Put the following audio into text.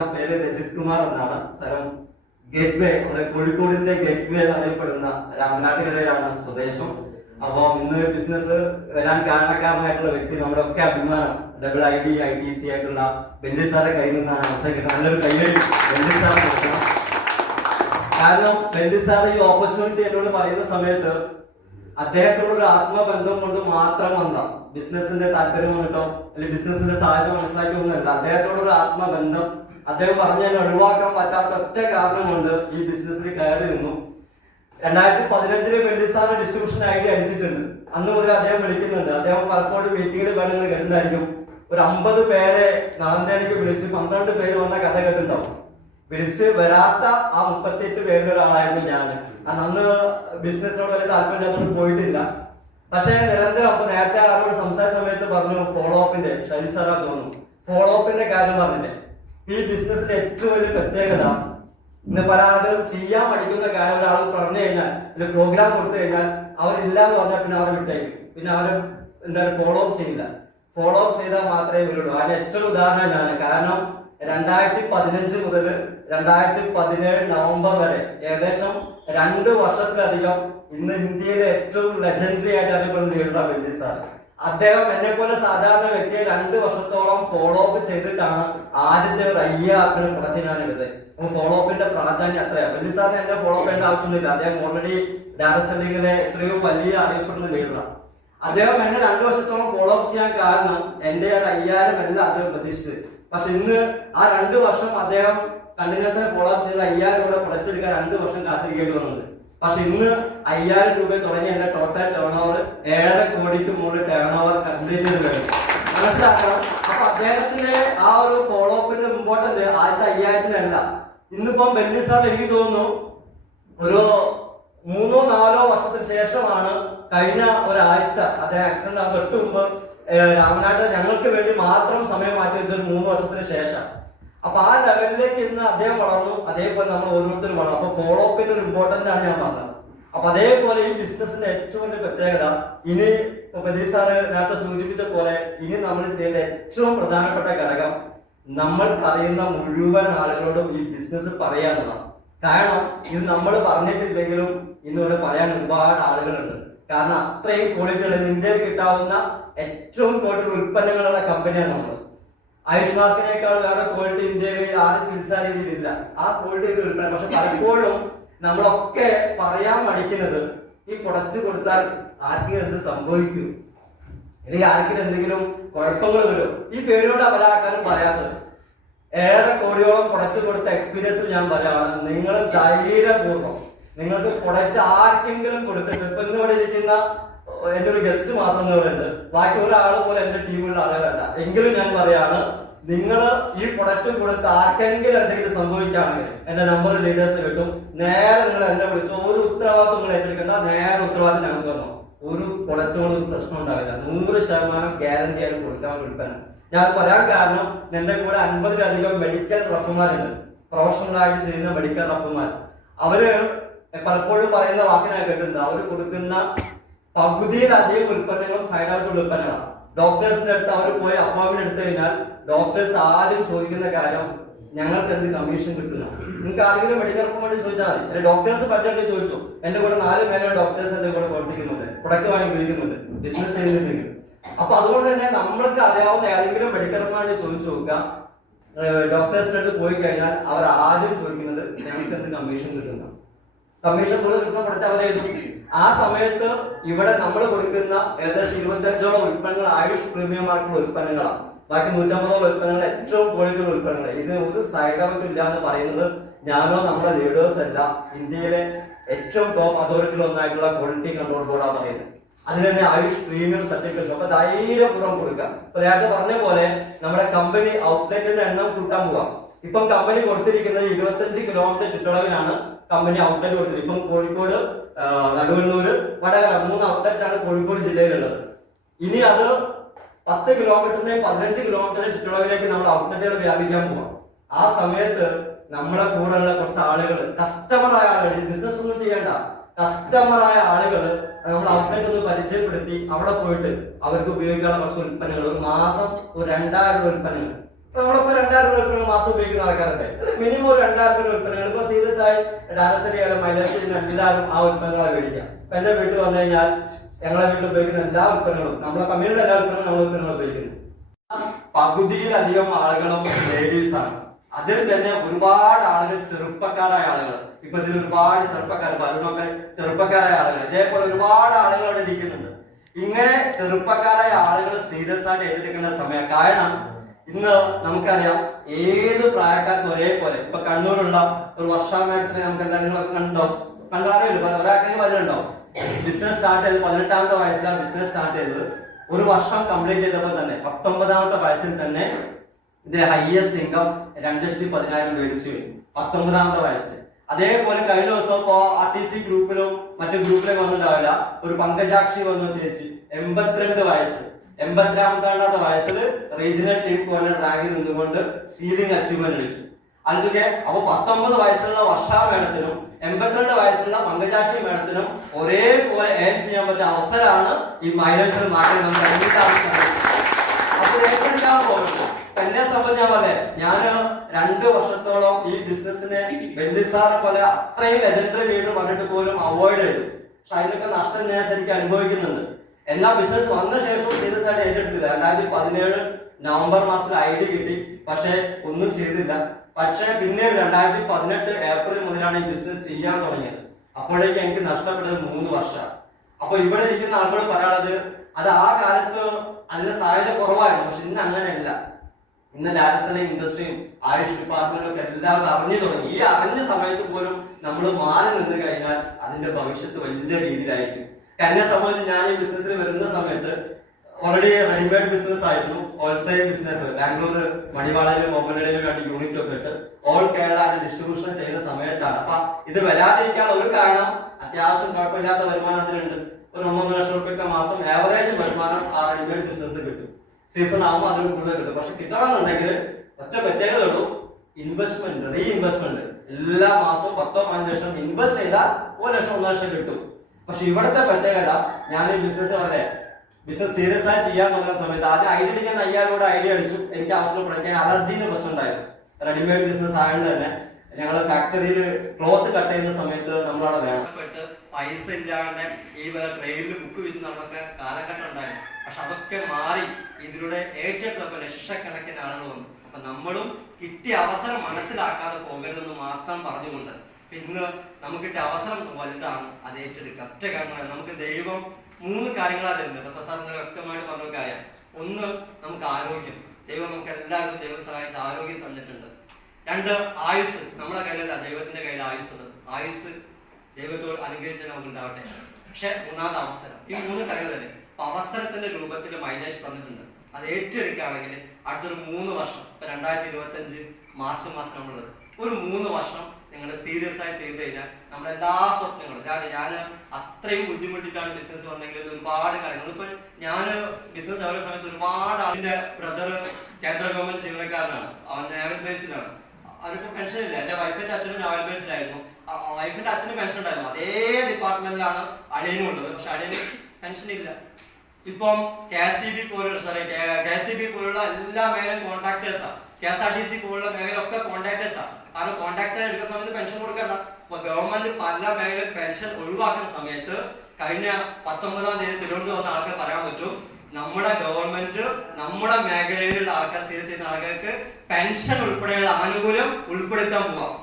പേര് രജിത് കുമാർ എന്നാണ്. സ്ഥലം ഗേറ്റ് വേ നമ്മുടെ കോഴിക്കോടിന്റെ ഗേറ്റ് വേ എന്നറിയപ്പെടുന്ന രാമനാട്ടുകരയിലാണ് സ്വദേശം. അപ്പൊ ഇന്ന് ബിസിനസ് വരാൻ കാരണക്കാരനായിട്ടുള്ള വ്യക്തി നമ്മുടെ ഒക്കെ അഭിമാനം double I D I T C ആയിട്ടുള്ള ബെല്ലി സാറെ കയ്യിൽ നിന്നാണ് നല്ലൊരു കയ്യിൽ ബെല്ലി സാർ കാരണം ബെല്ലി സാർ ഈ ഓപ്പർച്യൂണിറ്റി എന്നോട് പറയുന്ന സമയത്ത് അദ്ദേഹത്തോടൊരു ആത്മബന്ധം കൊണ്ട് മാത്രം വന്ന ബിസിനസിന്റെ താല്പര്യം കൊണ്ടിട്ടോ അല്ലെങ്കിൽ ബിസിനസിന്റെ സാധ്യത മനസ്സിലാക്കി ഒന്നല്ല അദ്ദേഹത്തോടൊരു ആത്മബന്ധം അദ്ദേഹം പറഞ്ഞതിനെ ഒഴിവാക്കാൻ പറ്റാത്ത ഒറ്റ കാരണം കൊണ്ട് ഈ ബിസിനസ്സിൽ കയറി നിന്നു. രണ്ടായിരത്തി പതിനഞ്ചിൽ വെല്ലിസാറ് ഡിസ്ട്രിബ്യൂഷൻ ഐ ഡി അടിച്ചിട്ടുണ്ട്. അന്ന് മുതൽ അദ്ദേഹം വിളിക്കുന്നുണ്ട്. അദ്ദേഹം പലപ്പോഴും മീറ്റിംഗിൽ വേണമെന്ന് കേട്ടിട്ടുണ്ടായിരിക്കും. ഒരു അമ്പത് പേരെ നാളന്തേലേക്ക് വിളിച്ച് പന്ത്രണ്ട് പേര് വന്ന കഥ കേട്ടിട്ടുണ്ടാവും. വിളിച്ച് വരാത്ത ആ മുപ്പത്തിയെട്ട് പേരുടെ ഒരാളായിരുന്നു ഞാൻ. അന്ന് ബിസിനസ്സിനോട് വലിയ താല്പര്യം പോയിട്ടില്ല. പക്ഷേ നിരന്തരം അപ്പൊ നേരത്തെ ആരോട് സംസാര സമയത്ത് പറഞ്ഞു ഫോളോ അപ്പിന്റെ ഷൈനി സാറാ തോന്നുന്നു. ഫോളോ അപ്പിന്റെ കാര്യം പറഞ്ഞില്ലേ? ഈ ബിസിനസ് ഏറ്റവും വലിയ പ്രത്യേകത ഇന്ന് പല ആളുകളും ചെയ്യാൻ പഠിക്കുന്ന കാര്യം ഒരാൾ പറഞ്ഞു കഴിഞ്ഞാൽ ഒരു പ്രോഗ്രാം കൊടുത്തു കഴിഞ്ഞാൽ അവരില്ല എന്ന് പറഞ്ഞാൽ പിന്നെ അവർ വിട്ടേക്കും. പിന്നെ അവർ എന്താ ഫോളോ അപ്പ് ചെയ്യില്ല. ഫോളോ അപ്പ് ചെയ്താൽ മാത്രമേ വരുള്ളൂ അതിന് ഏറ്റവും ഉദാഹരണം ഞാൻ കാരണം രണ്ടായിരത്തി പതിനഞ്ച് മുതൽ രണ്ടായിരത്തി പതിനേഴ് നവംബർ വരെ ഏകദേശം രണ്ട് വർഷത്തിലധികം ഇന്ന് ഇന്ത്യയിലെ ഏറ്റവും ലെജൻഡറി ആയിട്ട് അറിയപ്പെടുന്ന നേരിടാൻ വേണ്ടി സാർ അദ്ദേഹം എന്നെ പോലെ സാധാരണ വ്യക്തിയെ രണ്ട് വർഷത്തോളം ഫോളോ അപ്പ് ചെയ്തിട്ടാണ് ആദ്യത്തെ ഒരു അയ്യ എടുത്തത് അപ്പൊ ഫോളോ അപ്പിന്റെ പ്രാധാന്യം അത്രയാണ് വലിയ സാറിന് എന്നെ ഫോളോ അപ്പ് ചെയ്യേണ്ട ആവശ്യമൊന്നുമില്ല അദ്ദേഹം ഓൾറെഡി ലീഗിലെ എത്രയോ വലിയ അറിയപ്പെടുന്ന ലീഡറാണ് അദ്ദേഹം എന്നെ രണ്ടു വർഷത്തോളം ഫോളോ അപ്പ് ചെയ്യാൻ കാരണം എന്റെ ഒരു അയ്യായിരം അല്ല അദ്ദേഹം പ്രതീക്ഷിച്ചത്. പക്ഷെ ഇന്ന് ആ രണ്ട് വർഷം അദ്ദേഹം കണ്ടിന്യൂസ് ഫോളോ അപ്പ് ചെയ്ത് അയ്യായിരം രൂപ പുറത്തെടുക്കാൻ രണ്ട് വർഷം കാത്തിരിക്കേണ്ടി വന്നത് പക്ഷെ ഇന്ന് അയ്യായിരം രൂപ തുടങ്ങി എന്റെ ടോട്ടൽ ടേൺ ഓവർ ഏഴര കോടിക്ക് മുകളിൽ ടേൺ ഓവർ കംപ്ലീറ്റ് മനസ്സിലാക്കണം അപ്പൊ അദ്ദേഹത്തിന്റെ ആ ഒരു ഫോളോ അപ്പിന്റെ ഇമ്പോർട്ടന്റ് ആദ്യത്തെ അയ്യായിരത്തിനല്ല ഇന്നിപ്പം ബെല്ലി സാർ എനിക്ക് തോന്നുന്നു ഒരു മൂന്നോ നാലോ വർഷത്തിന് ശേഷമാണ് കഴിഞ്ഞ ഒരാഴ്ച അദ്ദേഹം ആക്സിഡന്റ് ആ തൊട്ട് മുമ്പ് രാമനാട്ട് ഞങ്ങൾക്ക് വേണ്ടി മാത്രം സമയം മാറ്റി വെച്ചത് മൂന്ന് വർഷത്തിന് ശേഷം. അപ്പൊ ആ ലെവലിലേക്ക് ഇന്ന് അദ്ദേഹം വളർന്നു. അതേപോലെ നമ്മൾ ഓരോരുത്തരും വളർന്നു. അപ്പൊ ഫോളോ അപ്പിന്റെ ഒരു ഇമ്പോർട്ടന്റ് ആണ് ഞാൻ പറഞ്ഞത്. അപ്പൊ അതേപോലെ ഈ ബിസിനസിന്റെ ഏറ്റവും വലിയ പ്രത്യേകത ഇനി സാറ് നേരത്തെ സൂചിപ്പിച്ച പോലെ ഇനി നമ്മൾ ചെയ്യേണ്ട ഏറ്റവും പ്രധാനപ്പെട്ട ഘടകം നമ്മൾ അറിയുന്ന മുഴുവൻ ആളുകളോടും ഈ ബിസിനസ് പറയാനുള്ളതാണ്. കാരണം ഇത് നമ്മൾ പറഞ്ഞിട്ടില്ലെങ്കിലും ഇന്നിവിടെ പറയാൻ ഒരുപാട് ആളുകളുണ്ട്. കാരണം അത്രയും ക്വാളിറ്റികൾ ഇന്ത്യയിൽ കിട്ടാവുന്ന ഏറ്റവും ക്വാളിറ്റി ഉൽപ്പന്നങ്ങളുള്ള കമ്പനിയാണ് നമ്മൾ. ആയുഷ്മാർക്കിനേക്കാൾ വേറെ ക്വാളിറ്റി ഇന്ത്യയിൽ ആരും ചികിത്സാ രീതിയിലില്ല ആ ക്വാളിറ്റി ഉൽപ്പന്നം. പക്ഷെ പലപ്പോഴും നമ്മളൊക്കെ പറയാൻ മടിക്കുന്നത് ഈ പ്രൊഡക്റ്റ് കൊടുത്താൽ ആർക്കെങ്കിലും എന്ത് സംഭവിക്കും? അല്ലെങ്കിൽ ആർക്കെങ്കിലും എന്തെങ്കിലും കുഴപ്പങ്ങൾ വരും. ഈ പേരോട് അവരാക്കാനും പറയാത്തത് ഏറെ കോടിയോളം പ്രൊഡക്റ്റ് കൊടുത്ത എക്സ്പീരിയൻസ് ഞാൻ പറയാണ് നിങ്ങൾ ധൈര്യപൂർവം നിങ്ങൾക്ക് പ്രൊഡക്റ്റ് ആർക്കെങ്കിലും കൊടുത്തിട്ട് ഇപ്പൊ ഇന്നിവിടെ ഇരിക്കുന്ന എന്റെ ഒരു ഗസ്റ്റ് മാത്രം ഇവിടെ ഉണ്ട്. ബാക്കി ഒരാൾ പോലെ എന്റെ ടീമിലുള്ള ആളുകളല്ല. എങ്കിലും ഞാൻ പറയാണ് നിങ്ങൾ ഈ പ്രൊഡക്റ്റ് കൊടുത്ത് ആർക്കെങ്കിലും എന്തെങ്കിലും സംഭവിക്കുകയാണെങ്കിൽ എന്റെ നമ്പർ ലീഡേഴ്സ് കിട്ടും. നേരെ നിങ്ങൾ എന്നെ വിളിച്ചു ഒരു ഉത്തരവാദിത്വം നിങ്ങൾ ഏറ്റെടുക്കേണ്ട. നേരെ ഉത്തരവാദിത്വം ഞങ്ങൾക്ക് തന്നു. ഒരു പ്രൊഡക്റ്റ് കൊണ്ട് ഒരു പ്രശ്നം ഉണ്ടാവില്ല. നൂറ് ശതമാനം ഗ്യാരണ്ടി ആയിട്ട് കൊടുക്കാൻ വിൽപ്പന. ഞാൻ പറയാൻ കാരണം എന്റെ കൂടെ അൻപതിലധികം മെഡിക്കൽ റഫർമാരുണ്ട് പ്രൊഫഷണൽ ആയിട്ട് ചെയ്യുന്ന മെഡിക്കൽ റഫർമാർ അവർ പലപ്പോഴും പറയുന്ന വാക്കിനായി കേട്ടിട്ടുണ്ട്. അവർ കൊടുക്കുന്ന പകുതിയിലധികം ഉൽപ്പന്നങ്ങളും സൈഡ് ആയിട്ടുള്ള ഉൽപ്പന്നങ്ങളാണ്. ഡോക്ടേഴ്സിന്റെ അടുത്ത് അവർ പോയി അപ്പോയിന്റ്മെന്റ് എടുത്തു കഴിഞ്ഞാൽ ഡോക്ടേഴ്സ് ആദ്യം ചോദിക്കുന്ന കാര്യം ഞങ്ങൾക്ക് എന്ത് കമ്മീഷൻ കിട്ടുക? നിങ്ങൾക്ക് ആരെങ്കിലും മെഡിക്കൽ റെക്കമെൻഡ് ചോദിച്ചാൽ മതി. അല്ലെ ഡോക്ടേഴ്സ് ബഡ്ജറ്റ് ചോദിച്ചു. എന്റെ കൂടെ നാല് പേരെ ഡോക്ടേഴ്സ് എന്റെ കൂടെ പ്രവർത്തിക്കുന്നുണ്ട്. പ്രൊഡക്റ്റ് വാങ്ങി ഉപയോഗിക്കുന്നുണ്ട്. ബിസിനസ് ചെയ്യുന്നുണ്ടെങ്കിൽ അപ്പൊ അതുകൊണ്ട് തന്നെ നമ്മൾക്ക് അറിയാവുന്ന ആരെങ്കിലും മെഡിക്കൽ റെക്കമെൻഡ് ചോദിച്ചു നോക്കുക. ഡോക്ടേഴ്സിന്റെ അടുത്ത് പോയി കഴിഞ്ഞാൽ അവർ ആദ്യം ചോദിക്കുന്നത് ഞങ്ങൾക്ക് എന്ത് കമ്മീഷൻ കിട്ടുന്ന കമ്മീഷൻ പോലെ കിട്ടുന്ന പ്രൊഡക്റ്റ് അവർ ആ സമയത്ത് ഇവിടെ നമ്മൾ കൊടുക്കുന്ന ഏകദേശം ഇരുപത്തഞ്ചോളം ഉൽപ്പന്നങ്ങൾ ആയുഷ് പ്രീമിയം മാർക്കുള്ള ഉൽപ്പന്നങ്ങളാണ്. ബാക്കി നൂറ്റമ്പതോളം ഉൽപ്പന്നങ്ങൾ ഏറ്റവും ക്വാളിറ്റി ഉൽപ്പന്നങ്ങൾ ഇത് ഒരു സൈഡ് ഇല്ല എന്ന് പറയുന്നത് ഞാനോ നമ്മുടെ ലീഡേഴ്സ് അല്ല ഇന്ത്യയിലെ ഏറ്റവും ടോപ്പ് അതോറിറ്റിയിൽ ഒന്നായിട്ടുള്ള ക്വാളിറ്റി കൺട്രോൾ ബോർഡാണ് പറയുന്നത്. അതിന് തന്നെ ആയുഷ് പ്രീമിയം സർട്ടിഫിക്കറ്റ് അപ്പൊ ധൈര്യപൂർവം കൊടുക്കാം അപ്പൊ നേരത്തെ പറഞ്ഞ പോലെ നമ്മുടെ കമ്പനി ഔട്ട്ലെറ്റിന്റെ എണ്ണം കൂട്ടാൻ പോവാം. ഇപ്പം കമ്പനി കൊടുത്തിരിക്കുന്നത് ഇരുപത്തഞ്ച് കിലോമീറ്റർ ചുറ്റളവിലാണ് കമ്പനി ഔട്ട്ലെറ്റ് കൊടുത്തത്. ഇപ്പം കോഴിക്കോട് ആ, നടുവണ്ണൂര് വടകര മൂന്ന് ഔട്ട്ലെറ്റ് ആണ് കോഴിക്കോട് ജില്ലയിലുള്ളത്. ഇനി അത് പത്ത് കിലോമീറ്ററിന്റെയും പതിനഞ്ച് കിലോമീറ്ററിന്റെ ചുറ്റളവിലേക്ക് നമ്മൾ ഔട്ട്ലെറ്റുകൾ വ്യാപിക്കാൻ പോകാം ആ സമയത്ത് നമ്മളെ കൂടെയുള്ള കുറച്ച് ആളുകൾ കസ്റ്റമറായ ആളുകൾ ബിസിനസ് ഒന്നും ചെയ്യേണ്ട. കസ്റ്റമറായ ആളുകൾ നമ്മൾ ഔട്ട്ലെറ്റ് ഒന്ന് പരിചയപ്പെടുത്തി അവിടെ പോയിട്ട് അവർക്ക് ഉപയോഗിക്കാനുള്ള കുറച്ച് ഉൽപ്പന്നങ്ങൾ മാസം ഒരു രണ്ടായിരം ഉൽപ്പന്നങ്ങൾ നമ്മളിപ്പോ രണ്ടായിരം രൂപ ഉൽപ്പന്നങ്ങൾ മാസം ഉപയോഗിക്കുന്ന ആൾക്കാരുണ്ട്. മിനിമം ഒരു രണ്ടായിരം രൂപ ഉൽപ്പന്നങ്ങൾ ഇപ്പൊ സീരിയസ് ആയി ഡാരസരിയാലും മൈലേഷനും എല്ലാവരും ആ ഉൽപ്പന്നങ്ങളാണ് മേടിക്കാം ഇപ്പൊ എന്റെ വീട്ടിൽ വന്നു കഴിഞ്ഞാൽ ഞങ്ങളെ വീട്ടിൽ ഉപയോഗിക്കുന്ന എല്ലാ ഉൽപ്പന്നങ്ങളും നമ്മളെ കമ്പനിയുടെ എല്ലാ ഉൽപ്പന്നങ്ങളും നമ്മൾ ഉൽപ്പന്നങ്ങൾ ഉപയോഗിക്കുന്നു. പകുതിയിലധികം ആളുകളും ലേഡീസ് ആണ്. അതിൽ തന്നെ ഒരുപാട് ആളുകൾ ചെറുപ്പക്കാരായ ആളുകൾ. ഇപ്പൊ ഇതിൽ ഒരുപാട് ചെറുപ്പക്കാർ പലരുമൊക്കെ ചെറുപ്പക്കാരായ ആളുകൾ. ഇതേപോലെ ഒരുപാട് ആളുകൾ അവിടെ ഇരിക്കുന്നുണ്ട്. ഇങ്ങനെ ചെറുപ്പക്കാരായ ആളുകൾ സീരിയസ് ആയിട്ട് ഏറ്റെടുക്കേണ്ട സമയം. കാരണം ഇന്ന് നമുക്കറിയാം ഏത് പ്രായക്കാർക്ക് ഒരേപോലെ. ഇപ്പൊ കണ്ണൂരുള്ള ഒരു വർഷാമേളത്തിന് നമുക്ക് എന്തെങ്കിലും നിങ്ങളൊക്കെ കണ്ടോ? കണ്ടറിയില്ല. ഒരാൾക്കെങ്കിലും വരലുണ്ടോ ബിസിനസ് സ്റ്റാർട്ട് ചെയ്ത് പതിനെട്ടാമത്തെ വയസ്സിലാണ് ബിസിനസ് സ്റ്റാർട്ട് ചെയ്തത്. ഒരു വർഷം കംപ്ലീറ്റ് ചെയ്തപ്പോൾ തന്നെ പത്തൊമ്പതാമത്തെ വയസ്സിൽ തന്നെ ഇതിന്റെ ഹയസ്റ്റ് ഇൻകം രണ്ട് ലക്ഷത്തി പതിനായിരം മേടിച്ചു പത്തൊമ്പതാമത്തെ വയസ്സിൽ. അതേപോലെ കഴിഞ്ഞ ദിവസം ഇപ്പോ ആർ ടി സി ഗ്രൂപ്പിലും മറ്റു ഗ്രൂപ്പിലും വന്നിട്ടുണ്ടാവില്ല. ഒരു പങ്കജാക്ഷി വന്നു ചേച്ചി. എൺപത്തിരണ്ട് വയസ്സ്. എൺപത്തിരണ്ടാമത്തെ വയസ്സിൽ റീജിയണൽ ടീം പോലെ റാങ്കിൽ നിന്നുകൊണ്ട് സീലിംഗ് അച്ചീവ്മെന്റ് അടിച്ചു അഞ്ചുകെ അപ്പൊ പത്തൊമ്പത് വയസ്സുള്ള വർഷ മേഡത്തിനും എൺപത്തിരണ്ട് വയസ്സുള്ള പങ്കജാക്ഷി മേഡത്തിനും ഒരേപോലെ ഏൺ ചെയ്യാൻ പറ്റിയ അവസരമാണ് ഈ മൈലേഴ്സിൽ നാട്ടിൽ നമ്മൾ എന്നെ സംബന്ധിച്ച പോലെ ഞാൻ രണ്ട് വർഷത്തോളം ഈ ബിസിനസിനെ ബെല്ലിസാറെ പോലെ അത്രയും ലെജൻഡറി ലീഡർ പറഞ്ഞിട്ട് പോലും അവോയ്ഡ് ചെയ്തു. പക്ഷെ അതിനൊക്കെ നഷ്ടം ഞാൻ ശരിക്കും അനുഭവിക്കുന്നുണ്ട്. എന്നാൽ ബിസിനസ് വന്ന ശേഷവും ബിസിനസ് ആയിട്ട് ഏറ്റെടുത്തില്ല രണ്ടായിരത്തി പതിനേഴ് നവംബർ മാസത്തിൽ ഐ ഡി കിട്ടി. പക്ഷെ ഒന്നും ചെയ്തില്ല. പക്ഷെ പിന്നീട് രണ്ടായിരത്തി പതിനെട്ട് ഏപ്രിൽ മുതലാണ് ഈ ബിസിനസ് ചെയ്യാൻ തുടങ്ങിയത്. അപ്പോഴേക്കും എനിക്ക് നഷ്ടപ്പെട്ടത് മൂന്ന് വർഷം അപ്പൊ ഇവിടെ ഇരിക്കുന്ന ആളുകൾ പറയാനുള്ളത് അത് ആ കാലത്ത് അതിന്റെ സാധ്യത കുറവായിരുന്നു. പക്ഷെ ഇന്ന് അങ്ങനെയല്ല. ഇന്ന് ഡാൻസിലെ ഇൻഡസ്ട്രിയും ആയുഷ് ഡിപ്പാർട്ട്മെന്റും ഒക്കെ എല്ലാവരും അറിഞ്ഞു തുടങ്ങി. ഈ അറിഞ്ഞ സമയത്ത് പോലും നമ്മൾ മാറി നിന്ന് കഴിഞ്ഞാൽ അതിന്റെ ഭവിഷ്യത്ത് വലിയ രീതിയിലായിരിക്കും. എന്നെ സംബന്ധിച്ച് ഞാൻ ഈ ബിസിനസ്സിൽ വരുന്ന സമയത്ത് ഓൾറെഡി റെഡിമെയ്ഡ് ബിസിനസ് ആയിരുന്നു. ഹോൾസെയിൽ ബിസിനസ് ബാംഗ്ലൂർ മണിവാളയിലും ബൊമ്മനയിലും രണ്ട് യൂണിറ്റ് ഒക്കെ ഇട്ട് ഓൾ കേരള ഡിസ്ട്രിബ്യൂഷൻ ചെയ്യുന്ന സമയത്താണ്. അപ്പൊ ഇത് വരാതിരിക്കാൻ ഒരു കാരണം അത്യാവശ്യം കുഴപ്പമില്ലാത്ത വരുമാനം അതിനുണ്ട് ഒരു ഒന്നൊന്നര ലക്ഷം റുപ്യൊക്കെ മാസം ആവറേജ് വരുമാനം ആ റെഡിമെയ്ഡ് ബിസിനസ് കിട്ടും. സീസൺ ആകുമ്പോൾ അതിന് കൂടുതൽ കിട്ടും. പക്ഷെ കിട്ടണമെന്നുണ്ടെങ്കിൽ ഒറ്റ പ്രത്യേകത ഉള്ളൂ. ഇൻവെസ്റ്റ്മെന്റ് റീ ഇൻവെസ്റ്റ്മെന്റ് എല്ലാ മാസവും പത്തോ പതിനഞ്ച് ലക്ഷം ഇൻവെസ്റ്റ് ചെയ്താൽ ഒരു ലക്ഷം ഒന്നര ലക്ഷം കിട്ടും. പക്ഷെ ഇവിടുത്തെ പ്രത്യേകത ഞാൻ ബിസിനസ് വളരെ ബിസിനസ് സീരിയസ് ആയി ചെയ്യാൻ തുടങ്ങുന്ന സമയത്ത് ആദ്യം ഐഡിയ എടുക്കാൻ അയ്യായിരം ഐഡിയ അടിച്ചു. എനിക്ക് ആവശ്യം പഠിക്കാൻ അലർജിന്റെ പ്രശ്നം ഉണ്ടായിരുന്നു. റെഡിമെയ്ഡ് ബിസിനസ് ആയതുകൊണ്ട് തന്നെ ഞങ്ങൾ ഫാക്ടറിയിൽ ക്ലോത്ത് കട്ട് ചെയ്യുന്ന സമയത്ത് നമ്മളവിടെ വേണം. പൈസ ഇല്ലാണ്ട് ഈ ട്രെയിനിൽ ബുക്ക് വിറ്റ് നടന്നൊക്കെ കാലഘട്ടം ഉണ്ടായിരുന്നു. പക്ഷെ അതൊക്കെ മാറി ഇതിലൂടെ ഏറ്റെടുത്തപ്പോൾ ലക്ഷക്കണക്കിന് ആളുകൾ വന്നു. അപ്പൊ നമ്മളും കിട്ടിയ അവസരം മനസ്സിലാക്കാതെ പോകരുതെന്ന് മാത്രം പറഞ്ഞുകൊണ്ട് ഇന്ന് നമുക്ക് കിട്ടിയ അവസരം വലുതാണ് അത് ഏറ്റെടുക്കുക. ഒറ്റ കാര്യങ്ങളാണ് നമുക്ക് ദൈവം മൂന്ന് കാര്യങ്ങളാണ് തരുന്നത്. പ്രസാദ് സസാർ ഇന്നലെ വ്യക്തമായിട്ട് പറഞ്ഞ കാര്യം. ഒന്ന് നമുക്ക് ആരോഗ്യം. ദൈവം നമുക്ക് എല്ലാവർക്കും ദൈവം സഹായിച്ച് ആരോഗ്യം തന്നിട്ടുണ്ട്. രണ്ട് ആയുസ്. നമ്മുടെ കയ്യിലല്ല ദൈവത്തിന്റെ കയ്യിൽ ആയുസ് ഉണ്ട് ആയുസ് ദൈവത്തോട് അനുഗ്രഹിച്ച് നമുക്ക് ഉണ്ടാവട്ടെ പക്ഷെ മൂന്നാമത് അവസരം. ഈ മൂന്ന് കാര്യങ്ങൾ തന്നെ അവസരത്തിന്റെ രൂപത്തിൽ മൈലേജ് തന്നിട്ടുണ്ട്. അത് ഏറ്റെടുക്കുകയാണെങ്കിൽ അടുത്തൊരു മൂന്ന് വർഷം. ഇപ്പൊ രണ്ടായിരത്തി ഇരുപത്തി അഞ്ച് മാർച്ച് മാസം നമ്മളുള്ളത് ഒരു മൂന്ന് വർഷം നിങ്ങൾ സീരിയസ് ആയി ചെയ്ത് കഴിഞ്ഞാൽ നമ്മുടെ എല്ലാ സ്വപ്നങ്ങളും കാരണം ഞാൻ അത്രയും ബുദ്ധിമുട്ടിട്ടാണ് ബിസിനസ് വന്നെങ്കിൽ ഒരുപാട് കാര്യങ്ങൾ. ഇപ്പൊ ഞാൻ ബിസിനസ് ഡെവലപ്പ് സമയത്ത് ഒരുപാട് അതിന്റെ ബ്രദർ കേന്ദ്ര ഗവൺമെന്റ് ജീവനക്കാരനാണ്. അവൻ നാവൽ ബേസിലാണ് അവനിപ്പോ പെൻഷൻ ഇല്ല. എന്റെ വൈഫിന്റെ അച്ഛനും നാവൽ ബേസിലായിരുന്നു വൈഫിന്റെ അച്ഛന് പെൻഷൻ ഉണ്ടായിരുന്നു. അതേ ഡിപ്പാർട്ട്മെന്റിലാണ് അളിയനും ഉള്ളത്. പക്ഷെ അളിയന് പെൻഷൻ ഇല്ല. ഇപ്പം കെ സി ബി പോലുള്ള സോറി കെ സി ബി പോലുള്ള എല്ലാ മേലും കോൺട്രാക്ടേഴ്സാ K S R T C പോലുള്ള മേഖലയൊക്കെ കോൺട്രാക്ടേഴ്സാ കാരണം കോൺട്രാക്ടേഴ്സ് എടുക്കുന്ന സമയത്ത് പെൻഷൻ കൊടുക്കണ്ട. അപ്പൊ ഗവൺമെന്റ് പല മേഖലയിൽ പെൻഷൻ ഒഴിവാക്കുന്ന സമയത്ത് കഴിഞ്ഞ പത്തൊമ്പതാം തീയതി തിരുവനന്തപുരം വന്ന ആൾക്കാർ പറയാൻ പറ്റും നമ്മുടെ ഗവൺമെന്റ് നമ്മുടെ മേഖലയിലുള്ള ആൾക്കാർ സീരിയസ് ചെയ്യുന്ന ആൾക്കാർക്ക് പെൻഷൻ ഉൾപ്പെടെയുള്ള ആനുകൂല്യം ഉൾപ്പെടുത്താൻ പോവാം.